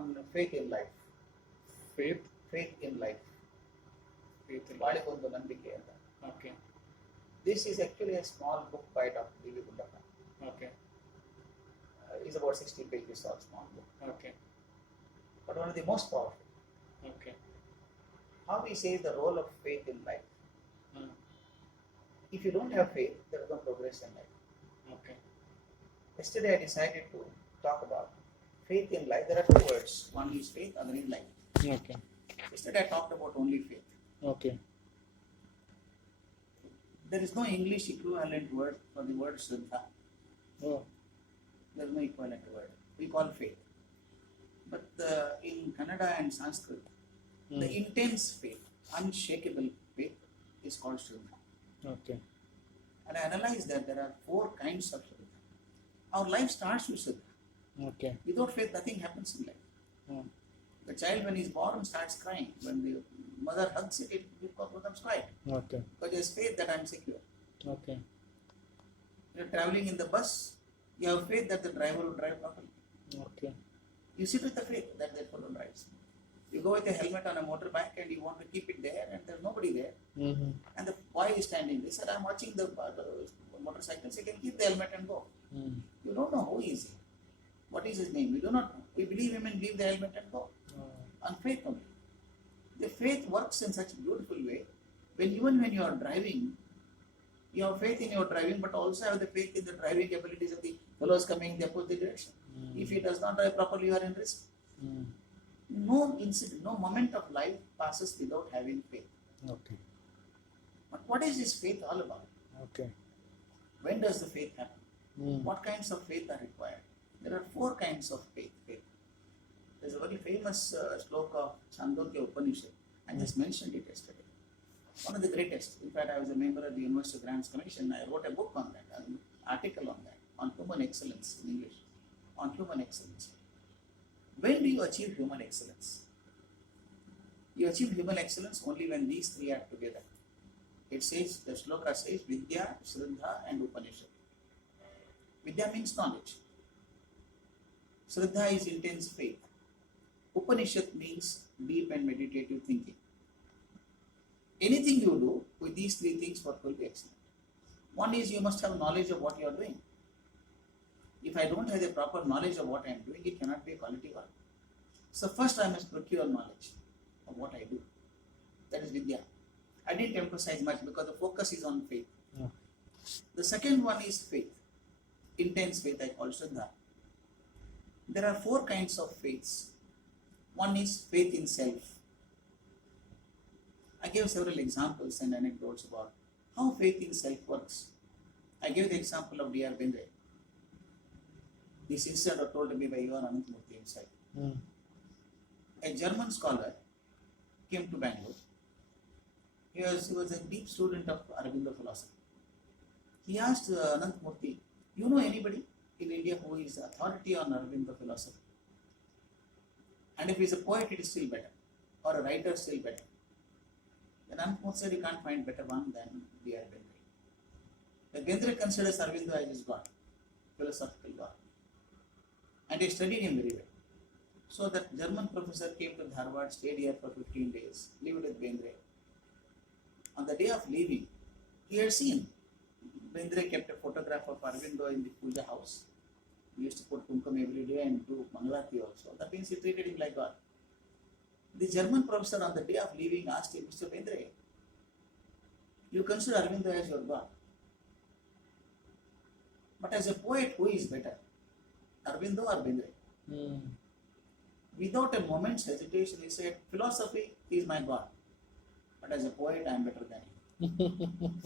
on faith in life. Faith. Faith in life. Faith in life. ಬಾಳಿಗೊಂದು ನಂಬಿಕೆ ಅಂತ. Okay. This is actually a small book by Dr. D.V. Gundappa. Okay. It's about 60 pages or small book. Okay. But one of the most powerful. Okay. How we say the role of faith in life. Hmm. If you don't have faith, there is no progress in life. Okay. Yesterday I decided to talk about faith in life. There are two words. One is faith, other is life. Okay. Yesterday I talked about only faith. Okay. There is no English equivalent word for the word Shraddha. Oh. There is no equivalent word. We call faith. But in Kannada and Sanskrit, the intense faith, unshakable faith is called Shraddha. Okay. And I analyzed that there are 4 kinds of Shraddha. Our life starts with Shraddha. Okay. Without faith, nothing happens in life. The child, when he is born, starts crying. When the mother hugs it, it becomes quiet. Okay. Because there is faith that I am secure. Okay. You are traveling in the bus, you have faith that the driver will drive properly. Okay. You sit with the faith that the fellow drives. You go with a helmet on a motorbike and you want to keep it there and there's nobody there. Mm-hmm. And the boy is standing. They said, I'm watching the motorcycles, you can keep the helmet and go. Mm. You don't know who is he. What is his name? We do not know. We believe him and leave the helmet and go. On faith only. The faith works in such a beautiful way. Even when you are driving, you have faith in your driving, but also have the faith in the driving abilities of the fellows coming in the opposite direction. If he does not drive properly, you are in risk. No incident, no moment of life passes without having faith. Okay. But what is this faith all about? Okay. When does the faith happen? What kinds of faith are required? There are 4 kinds of faith. There's a very famous sloka of Chandogya Upanishad. I just mentioned it yesterday. One of the greatest. In fact, I was a member of the University Grants Commission. I wrote a book on that, an article on that, on human excellence in English. On human excellence. When do you achieve human excellence? You achieve human excellence only when these 3 are together. It says, the sloka says, Vidya, Shraddha and Upanishad. Vidya means knowledge. Shraddha is intense faith. Upanishad means deep and meditative thinking. Anything you do with these 3 things, work will be excellent. One is you must have knowledge of what you are doing. If I don't have the proper knowledge of what I am doing, it cannot be a quality work. So first I must procure knowledge of what I do. That is Vidya. I didn't emphasize much because the focus is on faith. Yeah. The second one is faith. Intense faith, I call Shraddha. There are 4 kinds of faiths. One is faith in self. I gave several examples and anecdotes about how faith in self works. I gave the example of D.R. Bendre. This incident was told to me by Ivan Ananthamurthy himself. A German scholar came to Bangalore. He was a deep student of Aurobindo philosophy. He asked Ananthamurthy, you know anybody in India who is authority on Aurobindo philosophy? And if he is a poet, it is still better. Or a writer, still better. Then Ananthamurthy said, you can't find better one than D.R. Bendre. The Bendre considers Aurobindo as his God, philosophical God. And he studied him very well. So that German professor came to Dharwad, stayed here for 15 days, lived with Bendre. On the day of leaving, he had seen Bendre kept a photograph of Aurobindo in the puja house. He used to put kumkum every day and do Mangalati also. That means he treated him like God. The German professor on the day of leaving asked him, Mr. Bendre, you consider Aurobindo as your God. But as a poet, who is better? Aurobindo or Bendre? Without a moment's hesitation, he said, philosophy is my God. But as a poet, I am better than him.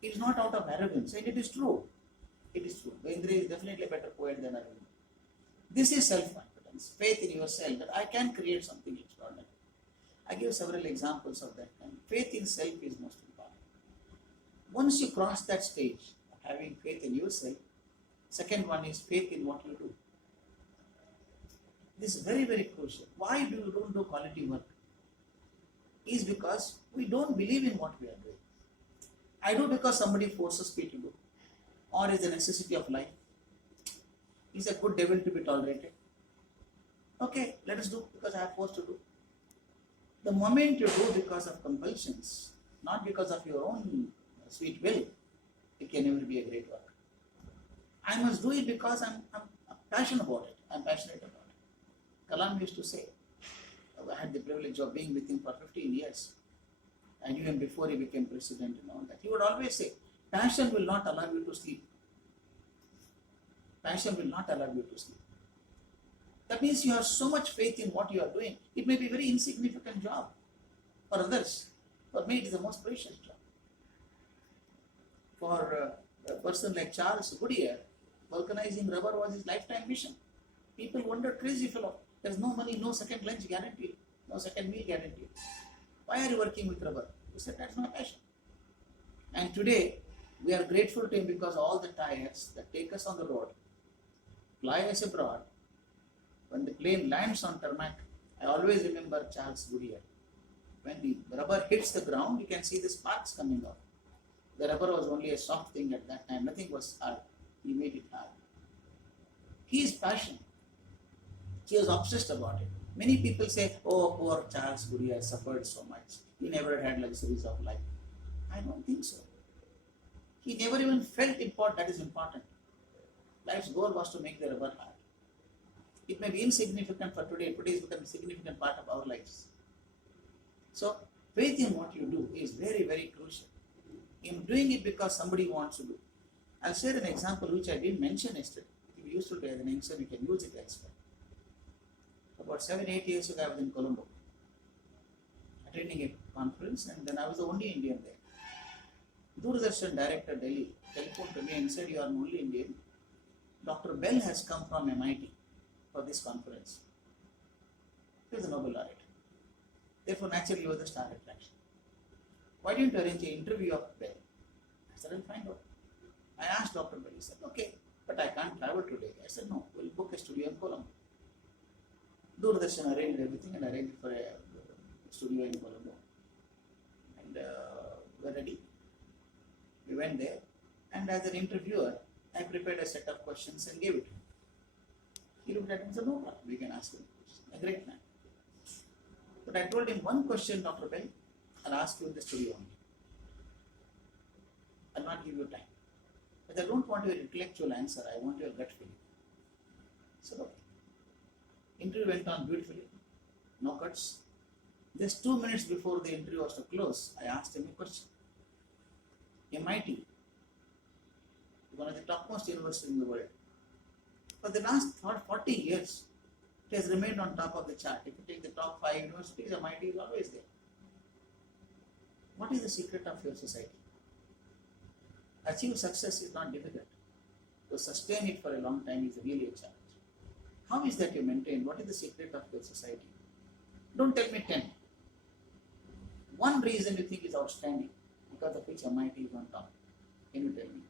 It is not out of arrogance, and it is true. It is true. Bendre is definitely a better poet than Aurobindo. This is self-confidence, faith in yourself that I can create something extraordinary. I give several examples of that kind. Faith in self is most important. Once you cross that stage of having faith in yourself, second one is faith in what you do. This is very, very crucial. Why do you don't do quality work? Is because we don't believe in what we are doing. I do because somebody forces me to do, or is a necessity of life. Is a good devil to be tolerated? Okay, let us do because I have forced to do. The moment you do because of compulsions, not because of your own sweet will, it can never be a great work. I must do it because I'm passionate about it. I'm passionate about it. Kalam used to say, I had the privilege of being with him for 15 years. I knew him before he became president and all that. He would always say, passion will not allow you to sleep. Passion will not allow you to sleep. That means you have so much faith in what you are doing. It may be a very insignificant job for others. For me, it is the most precious job. For a person like Charles Goodyear, vulcanizing rubber was his lifetime mission. People wondered, crazy fellow, there's no money, no second lunch guaranteed, no second meal guaranteed. Why are you working with rubber? He said, that's my passion. And today, we are grateful to him because all the tires that take us on the road, fly us abroad, when the plane lands on tarmac, I always remember Charles Goodyear. When the rubber hits the ground, you can see the sparks coming out. The rubber was only a soft thing at that time, nothing was hard. He made it hard. His passion, he was obsessed about it. Many people say, oh, poor Charles Goodyear suffered so much. He never had luxuries of life. I don't think so. He never even felt that is important. Life's goal was to make the rubber hard. It may be insignificant for today. Today has become a significant part of our lives. So, faith in what you do is very, very crucial. In doing it because somebody wants to do. I'll share an example which I didn't mention yesterday. If you used to as an answer, you can use it elsewhere. About 7-8 years ago, I was in Colombo, attending a conference, and then I was the only Indian there. Doordarshan director Delhi telephoned to me and said, you are the only Indian. Dr. Bell has come from MIT for this conference. He was a Nobel laureate. Therefore, naturally, you were the star attraction. Why didn't you arrange an interview of Bell? I said, I'll find out. I asked Dr. Bell. He said, okay, but I can't travel today. I said, no, we'll book a studio in Colombo. Doordarshan arranged everything and arranged for a studio in Colombo. And we were ready. We went there, and as an interviewer, I prepared a set of questions and gave it to him. He looked at me and said, no problem, we can ask him questions. A great man. But I told him one question, Dr. Bell, I'll ask you in the studio only. I'll not give you time. But I don't want your intellectual answer, I want your gut feeling. So, okay. Interview went on beautifully, no cuts. Just 2 minutes before the interview was to close, I asked him a question. MIT, one of the topmost universities in the world. For the last 40 years, it has remained on top of the chart. If you take the top 5 universities, MIT is always there. What is the secret of your society? Achieve success is not difficult. To sustain it for a long time is really a challenge. How is that you maintain? What is the secret of your society? Don't tell me 10. One reason you think is outstanding, because of which MIT is on top. Can you tell me?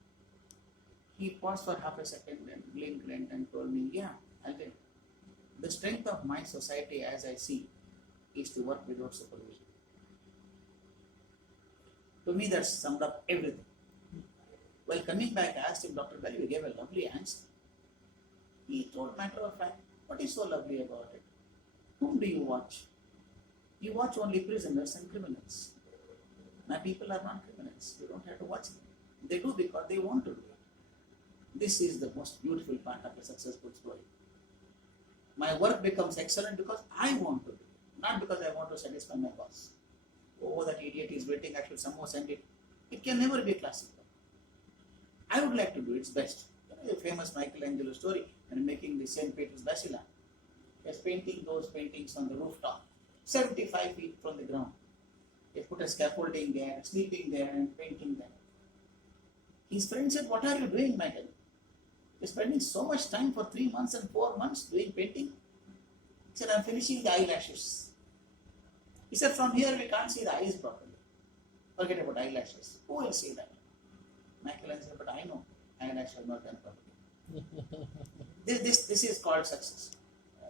He paused for half a second and blinked and told me, yeah, I'll tell you. The strength of my society as I see is to work without supervision. To me, that summed up everything. Well, coming back, I asked him, Dr. Bell, you gave a lovely answer. He told matter of fact, what is so lovely about it? Whom do you watch? You watch only prisoners and criminals. My people are not criminals. You don't have to watch them. They do because they want to do it. This is the most beautiful part of a successful story. My work becomes excellent because I want to do it, not because I want to satisfy my boss. Oh, that idiot is waiting, I should somehow send it. It can never be a classic work. I would like to do its best. You know the famous Michelangelo story when making the St. Peter's Basilica. He was painting those paintings on the rooftop, 75 feet from the ground. He put a scaffolding there, sleeping there and painting there. His friend said, what are you doing, Michael? You're spending so much time for 3 months and 4 months doing painting. He said, I'm finishing the eyelashes. He said, from here we can't see the eyes properly. Forget about eyelashes. Who will see that? Michelangelo said, but I know eyelashes are not done properly. This is called success.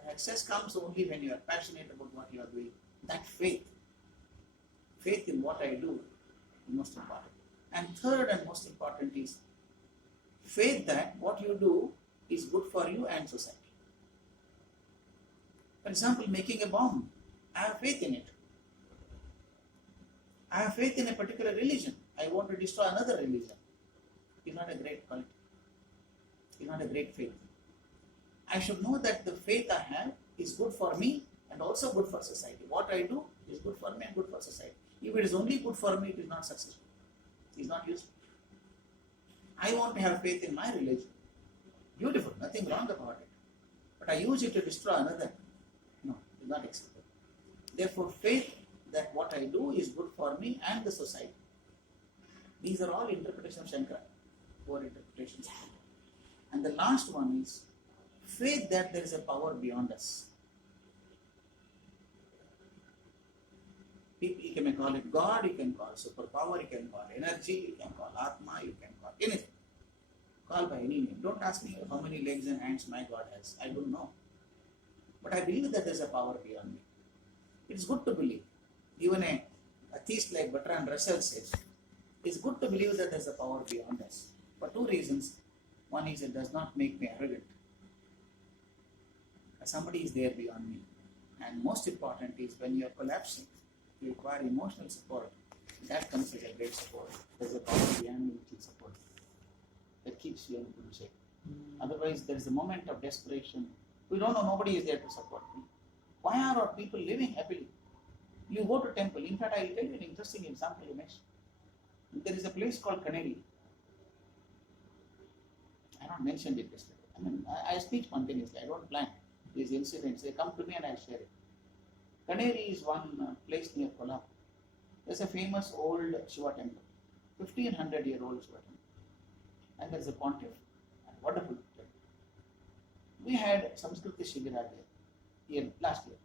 Success comes only when you are passionate about what you are doing. That faith in what I do is most important. And third and most important is faith that what you do is good for you and society. For example, making a bomb. I have faith in it. I have faith in a particular religion. I want to destroy another religion. It's not a great quality. It's not a great faith. I should know that the faith I have is good for me and also good for society. What I do is good for me and good for society. If it is only good for me, it is not successful. It is not useful. I want to have faith in my religion. Beautiful, nothing wrong about it. But I use it to destroy another. No, it is not acceptable. Therefore, faith that what I do is good for me and the society. These are all interpretations of Shankara. 4 interpretations. And the last one is faith that there is a power beyond us. You can call it God, you can call superpower, you can call energy, you can call Atma, you can call anything. Call by any name. Don't ask me how many legs and hands my God has. I don't know. But I believe that there is a power beyond me. It's good to believe. Even a theist like Bertrand Russell says, it's good to believe that there is a power beyond us. For 2 reasons. One is it does not make me arrogant. Somebody is there beyond me. And most important is when you are collapsing, you require emotional support. That comes as a great support. There's a power beyond me which will support you. That keeps you in good shape. Otherwise, there is a moment of desperation. We don't know, nobody is there to support me. Why are our people living happily? You go to temple. In fact, I will tell you an interesting example, Umesh. There is a place called Kaneri. I not mentioned it yesterday. I mean, I speak spontaneously. I don't plan these incidents. They come to me and I share it. Kaneri is one place near Kolhapur. There's a famous old Shiva temple, 1500-year-old Shiva temple. And there's a pontiff, a wonderful temple. We had Samskriti Shibira there last year.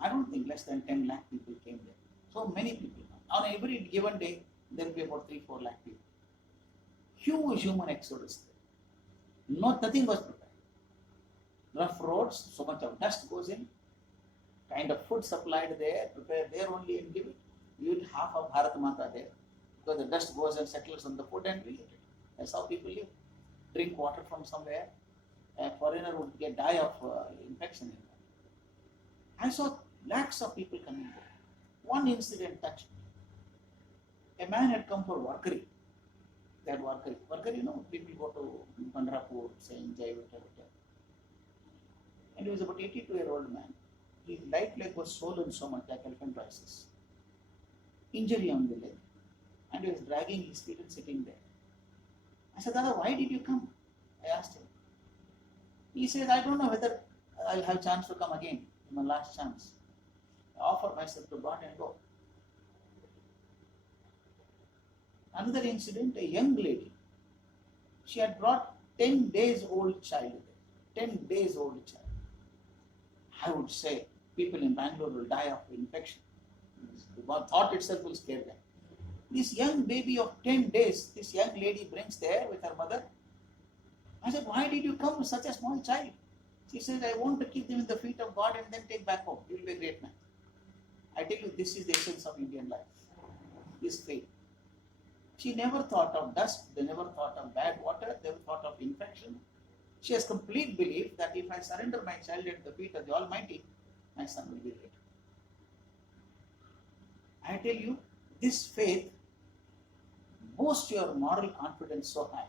I don't think less than 10 lakh people came there. So many people. On every given day, there will be about 3-4 lakh people. Huge human exodus there. Nothing was prepared. Rough roads, so much of dust goes in. Kind of food supplied there, prepared there only and give it. You eat half of Bharat Mata there. Because the dust goes and settles on the food and we eat it. That's how people live. Drink water from somewhere. A foreigner would die of infection in that. I saw lakhs of people coming there. One incident touched me. A man had come for Varkari. That Varkari. Varkari, you know, people go to Pandharpur saying Jai Vittal. And he was about 82-year-old man. His right leg was swollen so much like elephantiasis. Injury on the leg. And he was dragging his feet and sitting there. I said, Dada, why did you come? I asked him. He said, I don't know whether I'll have chance to come again. My last chance. I offer myself to God and go. Another incident, a young lady. She had brought 10 days old child there. 10 days old child. I would say people in Bangalore will die of infection. The thought itself will scare them. This young baby of 10 days, this young lady brings there with her mother. I said, why did you come with such a small child? She said, I want to keep them in the feet of God and then take back home. You will be a great man. I tell you, this is the essence of Indian life. This faith. She never thought of dust, they never thought of bad water, they never thought of infection. She has complete belief that if I surrender my child at the feet of the Almighty, my son will be great. I tell you, this faith boosts your moral confidence so high.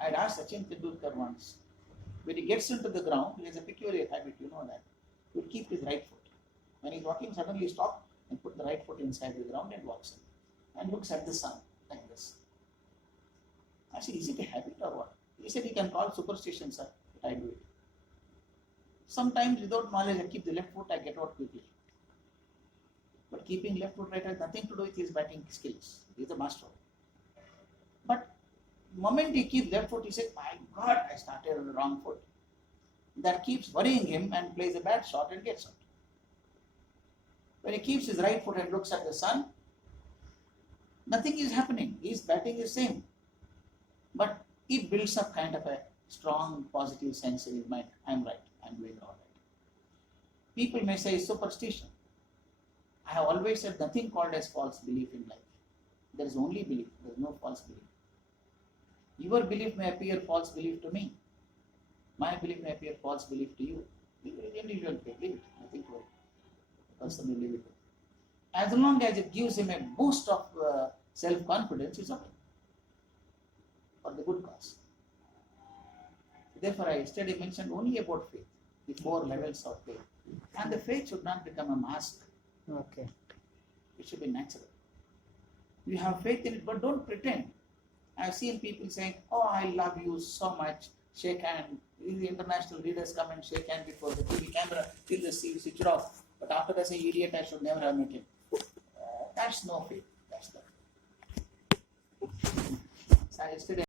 I had asked Sachin Tendulkar once, when he gets into the ground, he has a peculiar habit, you know that. He would keep his right foot. When he's walking, suddenly stop and put the right foot inside the ground and walks in. And looks at the sun like this. I said, is it a habit or what? He said, he can call superstition, sir, but I do it. Sometimes without knowledge, I keep the left foot, I get out quickly. But keeping left foot right has nothing to do with his batting skills. He's a master. But the moment he keeps left foot, he says, my God, I started on the wrong foot. That keeps worrying him and plays a bad shot and gets out. When he keeps his right foot and looks at the sun, nothing is happening. His batting is same. But he builds up kind of a strong positive sense in his mind. I'm right. I'm doing all right. People may say superstition. I have always said nothing called as false belief in life. There is only belief. There is no false belief. Your belief may appear false belief to me. My belief may appear false belief to you. Individual faith, leave it, nothing to worry. Person will leave it. As long as it gives him a boost of self-confidence, it's okay. For the good cause. Therefore, I yesterday mentioned only about faith, the 4 levels of faith. And the faith should not become a mask. Okay. It should be natural. You have faith in it, but don't pretend. I've seen people saying, "Oh, I love you so much." Shake hand. The international leaders come and shake hand before the TV camera till the switch it off. But after that, say, "Idiot, I should never have met him." That's no faith. That's the. So yesterday.